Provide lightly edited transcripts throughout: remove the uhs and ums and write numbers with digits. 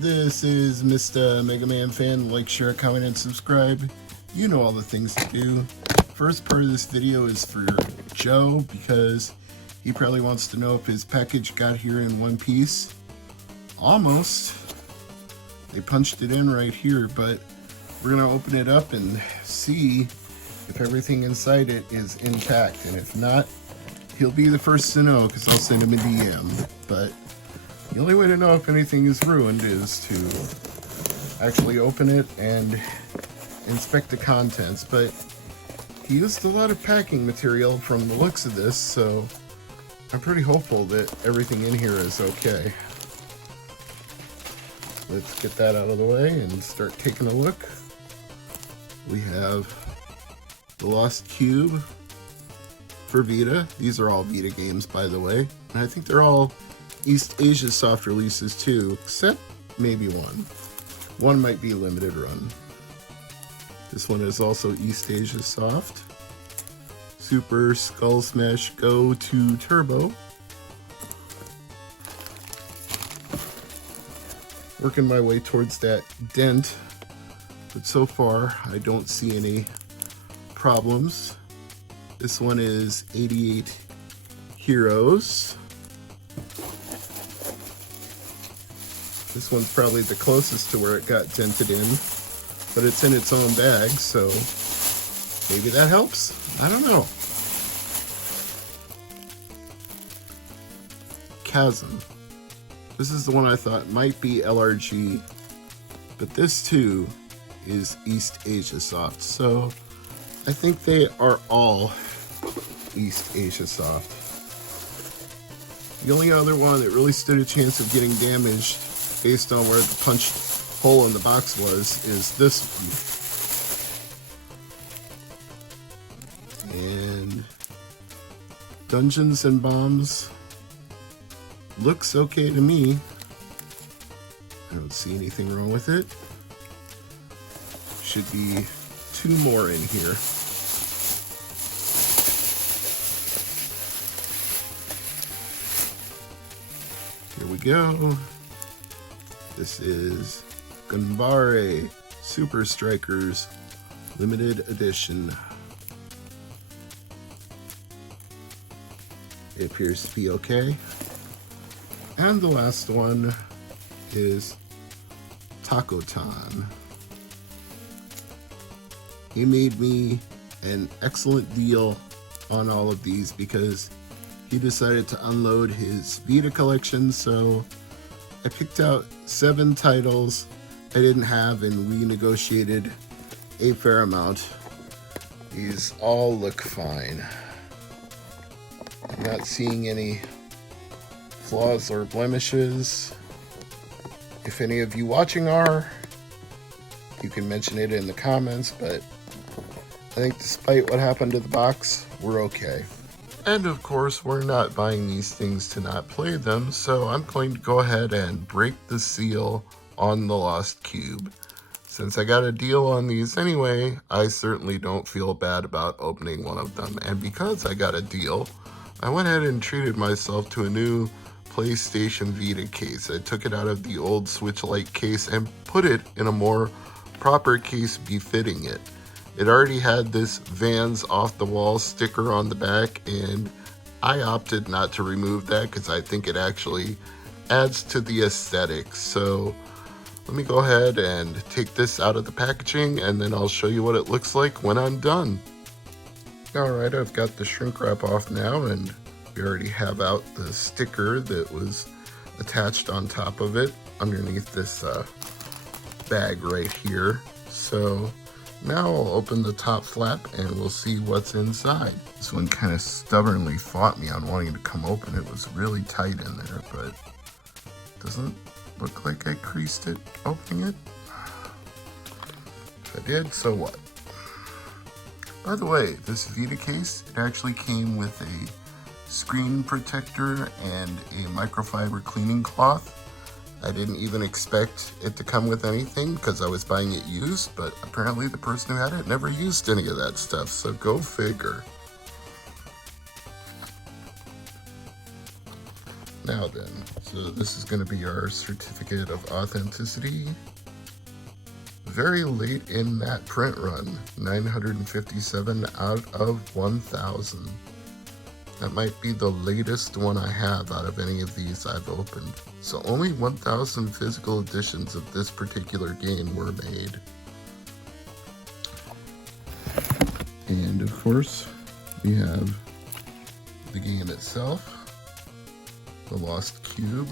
This is Mr. MegaManFan. Like, share, comment, and subscribe. You know all the things to do. First part of this video is for Joe because he probably wants to know if his package got here in one piece. Almost. They punched it in right here, but we're going to open it up and see if everything inside it is intact. And if not, he'll be the first to know because I'll send him a DM. But the only way to know if anything is ruined is to actually open it and inspect the contents. But he used a lot of packing material from the looks of this, so I'm pretty hopeful that everything in here is okay. Let's get that out of the way and start taking a look. We have the Lost Cube for Vita. These are all Vita games, by the way. And I think they're all EastAsiaSoft releases too, except maybe one. One might be limited run. This one is also EastAsiaSoft. Super Skull Smash Go 2 Turbo. Working my way towards that dent, but so far I don't see any problems. This one is 88 Heroes. This one's probably the closest to where it got dented in, but it's in its own bag, so maybe that helps? I don't know. Chasm. This is the one I thought might be LRG, but this too is EastAsiaSoft, so I think they are all EastAsiaSoft. The only other one that really stood a chance of getting damaged based on where the punched hole in the box was is this one. And Dungeons and Bombs looks okay to me. I don't see anything wrong with it. Should be 2 more in here. Here we go. This is Ganbare Super Strikers Limited Edition. It appears to be okay. And the last one is Takotan. He made me an excellent deal on all of these because he decided to unload his Vita collection, so I picked out 7 titles I didn't have and we negotiated a fair amount. These all look fine. I'm not seeing any flaws or blemishes. If any of you watching are, you can mention it in the comments, but I think despite what happened to the box, we're okay. And of course, we're not buying these things to not play them, so I'm going to go ahead and break the seal on the Lost Cube. Since I got a deal on these anyway, I certainly don't feel bad about opening one of them. And because I got a deal, I went ahead and treated myself to a new PlayStation Vita case. I took it out of the old Switch-like case and put it in a more proper case befitting it. It already had this Vans off the wall sticker on the back, and I opted not to remove that because I think it actually adds to the aesthetic. So let me go ahead and take this out of the packaging and then I'll show you what it looks like when I'm done. Alright, I've got the shrink wrap off now, and we already have out the sticker that was attached on top of it underneath this bag right here. So now I'll open the top flap and we'll see what's inside. This one kind of stubbornly fought me on wanting to come open. It was really tight in there, but doesn't look like I creased it opening it. If I did, so what? By the way, this Vita case, it actually came with a screen protector and a microfiber cleaning cloth. I didn't even expect it to come with anything because I was buying it used, but apparently the person who had it never used any of that stuff, so go figure. Now then, so this is going to be our certificate of authenticity. Very late in that print run, 957 out of 1,000. That might be the latest one I have out of any of these I've opened. So only 1,000 physical editions of this particular game were made. And of course, we have the game itself, the lost cube.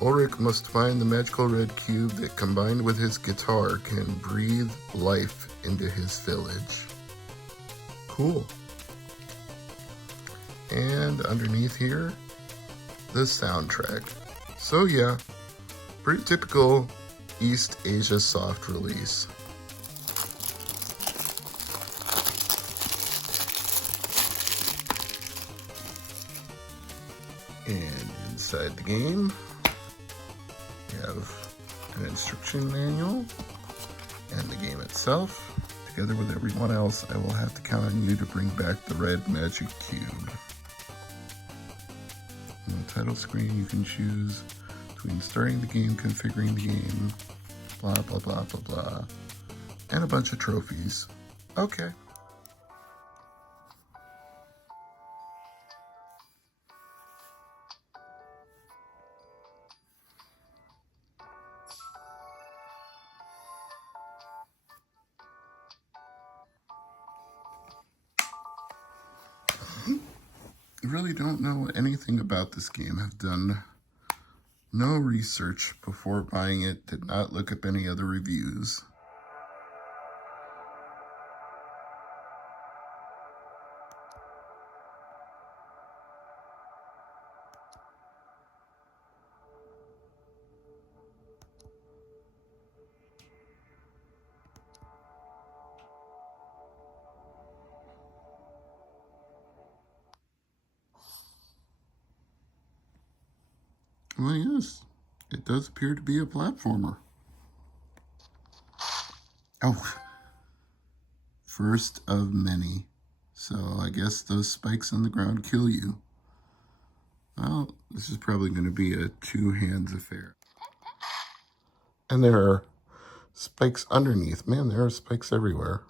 Ulrich must find the magical red cube that, combined with his guitar, can breathe life into his village. Cool. And underneath here, the soundtrack. So yeah, pretty typical EastAsiaSoft release. And inside the game, we have an instruction manual and the game itself. Together with everyone else, I will have to count on you to bring back the red magic cube. On the title screen, you can choose between starting the game, configuring the game, blah, blah, blah, blah, blah, and a bunch of trophies. Okay. I really don't know anything about this game. I've done no research before buying it, did not look up any other reviews. Well, yes, it does appear to be a platformer. Oh, first of many. So I guess those spikes on the ground kill you. Well, this is probably going to be a two-hands affair. And there are spikes underneath. Man, there are spikes everywhere.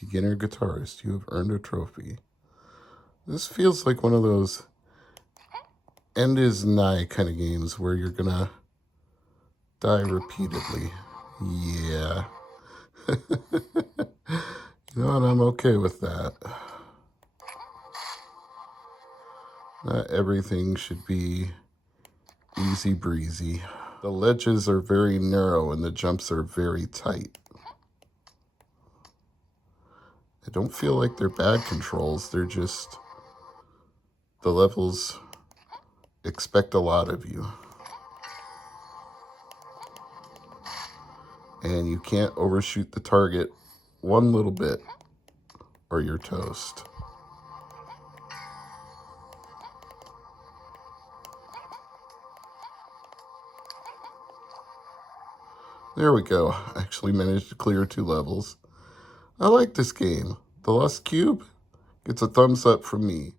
Beginner guitarist, you have earned a trophy. This feels like one of those end is nigh kind of games where you're gonna die repeatedly. Yeah. You know what, I'm okay with that. Not everything should be easy breezy. The ledges are very narrow and the jumps are very tight. I don't feel like they're bad controls, they're just, the levels expect a lot of you. And you can't overshoot the target one little bit or you're toast. There we go. I actually managed to clear 2 levels. I like this game. The Lost Cube gets a thumbs up from me.